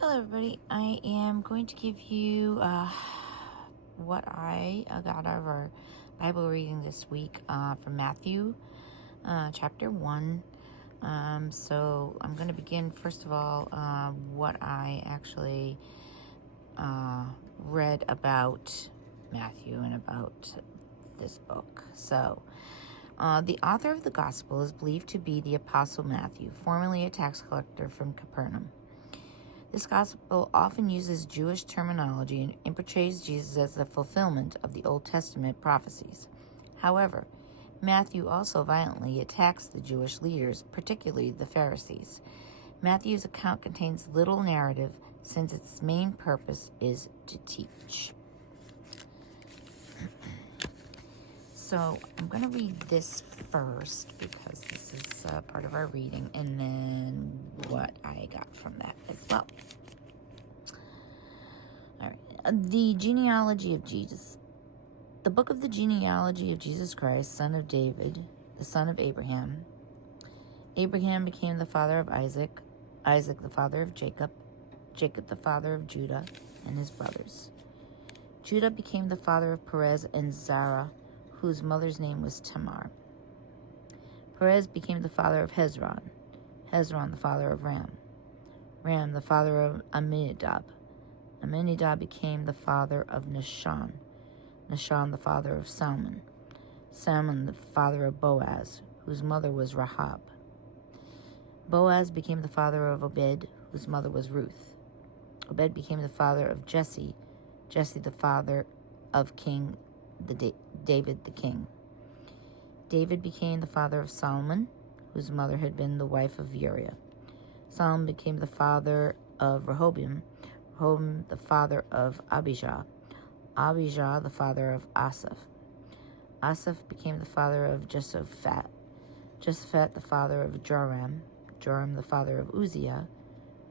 Hello, everybody. I am going to give you what I got out of our Bible reading this week from Matthew chapter 1. So I'm going to begin, first of all, what I actually read about Matthew and about this book. So, the author of the gospel is believed to be the Apostle Matthew, formerly a tax collector from Capernaum. This gospel often uses Jewish terminology and portrays Jesus as the fulfillment of the Old Testament prophecies. However, Matthew also violently attacks the Jewish leaders, particularly the Pharisees. Matthew's account contains little narrative since its main purpose is to teach. So I'm going to read this first because this is part of our reading, and then what I got from that as well. All right. The genealogy of Jesus. The book of the genealogy of Jesus Christ, son of David, the son of Abraham. Abraham became the father of Isaac, Isaac the father of Jacob, Jacob the father of Judah and his brothers. Judah became the father of Perez and Zerah, whose mother's name was Tamar. Perez became the father of Hezron, Hezron the father of Ram, Ram the father of Amminadab, Amminadab became the father of Nahshon, Nahshon the father of Salmon, Salmon the father of Boaz, whose mother was Rahab. Boaz became the father of Obed, whose mother was Ruth. Obed became the father of Jesse, Jesse the father of King David the king. David became the father of Solomon, whose mother had been the wife of Uriah. Solomon became the father of Rehoboam, Rehoboam the father of Abijah, Abijah the father of Asaph. Asaph became the father of Jehoshaphat, Jehoshaphat the father of Joram, Joram the father of Uzziah,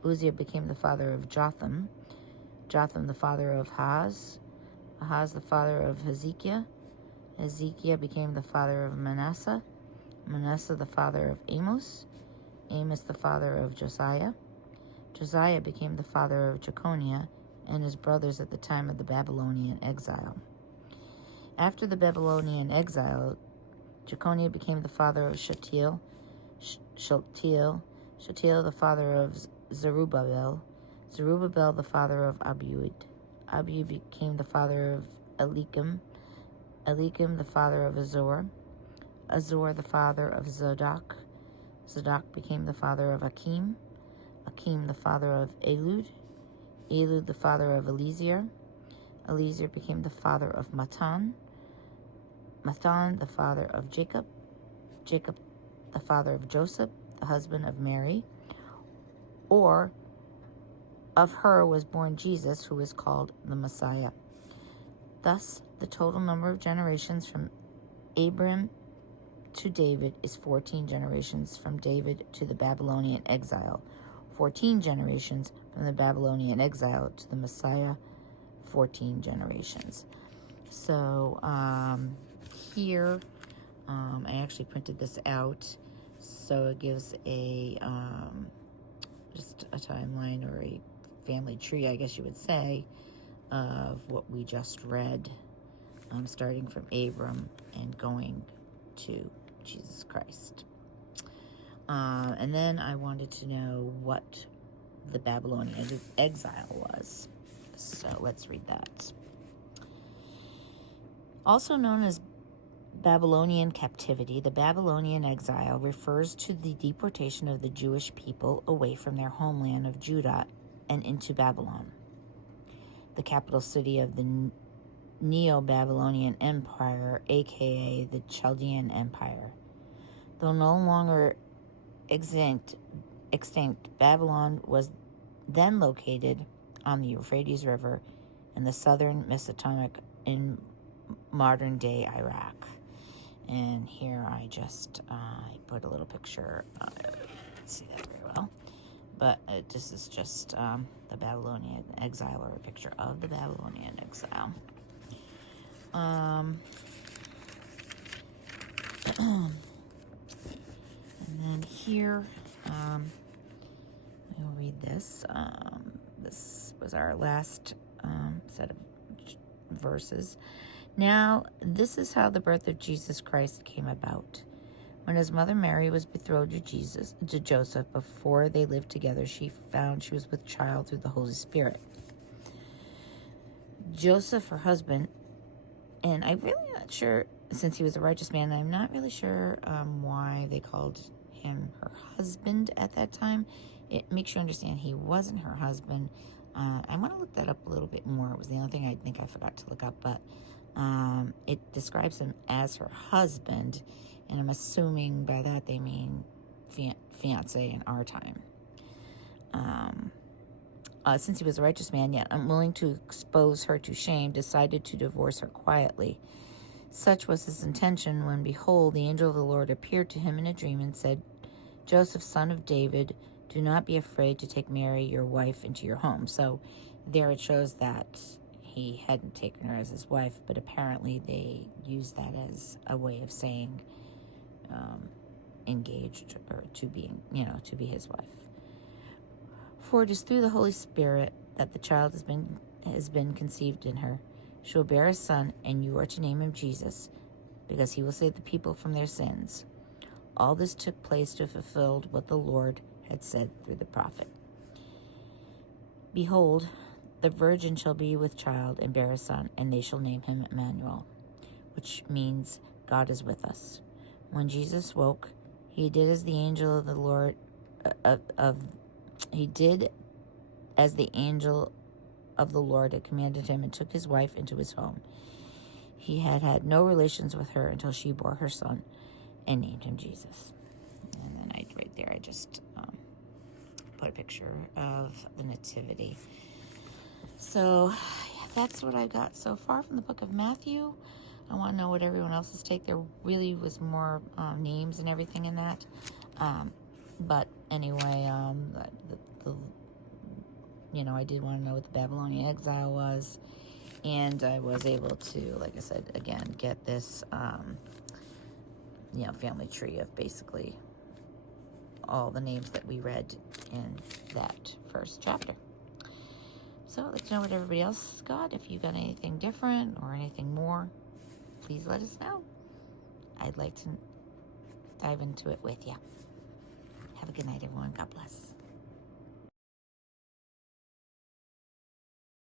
Uzziah became the father of Jotham, Jotham the father of Ahaz, Ahaz the father of Hezekiah, Hezekiah became the father of Manasseh, Manasseh the father of Amos, Amos the father of Josiah, Josiah became the father of Jeconiah and his brothers at the time of the Babylonian exile. After the Babylonian exile, Jeconiah became the father of Shealtiel, Shealtiel the father of Zerubbabel, Zerubbabel the father of Abiud, Abiud became the father of Eliakim, Eliakim the father of Azor, Azor the father of Zadok, Zadok became the father of Akim, Akim the father of Elud, Elud the father of Eleazar, Eleazar became the father of Matan, Matan the father of Jacob, Jacob the father of Joseph, the husband of Mary, or of her was born Jesus, who is called the Messiah. Thus, the total number of generations from Abram to David is 14 generations from David to the Babylonian exile, 14 generations from the Babylonian exile to the Messiah, 14 generations. So here, I actually printed this out, so it gives a just a timeline or a family tree, I guess you would say, of what we just read, starting from Abram and going to Jesus Christ. And then I wanted to know what the Babylonian exile was. So let's read that. Also known as Babylonian captivity, the Babylonian exile refers to the deportation of the Jewish people away from their homeland of Judah and into Babylon, the capital city of the Neo-Babylonian Empire, aka the Chaldean Empire. Though no longer extinct, Babylon was then located on the Euphrates River in the southern Mesopotamic in modern-day Iraq. And here I just put a little picture. Can't see that very well. But this is just the Babylonian exile, or a picture of the Babylonian exile. And then here, we'll read this. this was our last set of verses. Now, this is how the birth of Jesus Christ came about. When his mother Mary was betrothed to Joseph, before they lived together, she found she was with child through the Holy Spirit. Joseph, her husband, and I'm really not sure, since he was a righteous man, I'm not really sure why they called him her husband at that time. It makes you understand he wasn't her husband. I want to look that up a little bit more. It was the only thing I think I forgot to look up, but it describes him as her husband, and I'm assuming by that they mean fiance in our time. Since he was a righteous man, yet unwilling to expose her to shame, decided to divorce her quietly. Such was his intention when, behold, the angel of the Lord appeared to him in a dream and said, Joseph, son of David, do not be afraid to take Mary, your wife, into your home. So there it shows that he hadn't taken her as his wife, but apparently they used that as a way of saying engaged, or to be his wife. For it is through the Holy Spirit that the child has been conceived in her. She will bear a son, and you are to name him Jesus, because he will save the people from their sins. All this took place to fulfill what the Lord had said through the prophet. Behold, the virgin shall be with child and bear a son, and they shall name him Emmanuel, which means God is with us. When Jesus woke, he did as the angel of the Lord had commanded him, and took his wife into his home. He had had no relations with her until she bore her son and named him Jesus. And then right there, I just put a picture of the nativity. So that's what I got so far from the book of Matthew. I want to know what everyone else's take. There really was more names and everything in that. But anyway, I did want to know what the Babylonian exile was. And I was able to, like I said, again, get this, family tree of basically all the names that we read in that first chapter. So I'd like to know what everybody else got. If you got anything different or anything more, please let us know. I'd like to dive into it with you. Have a good night, everyone. God bless.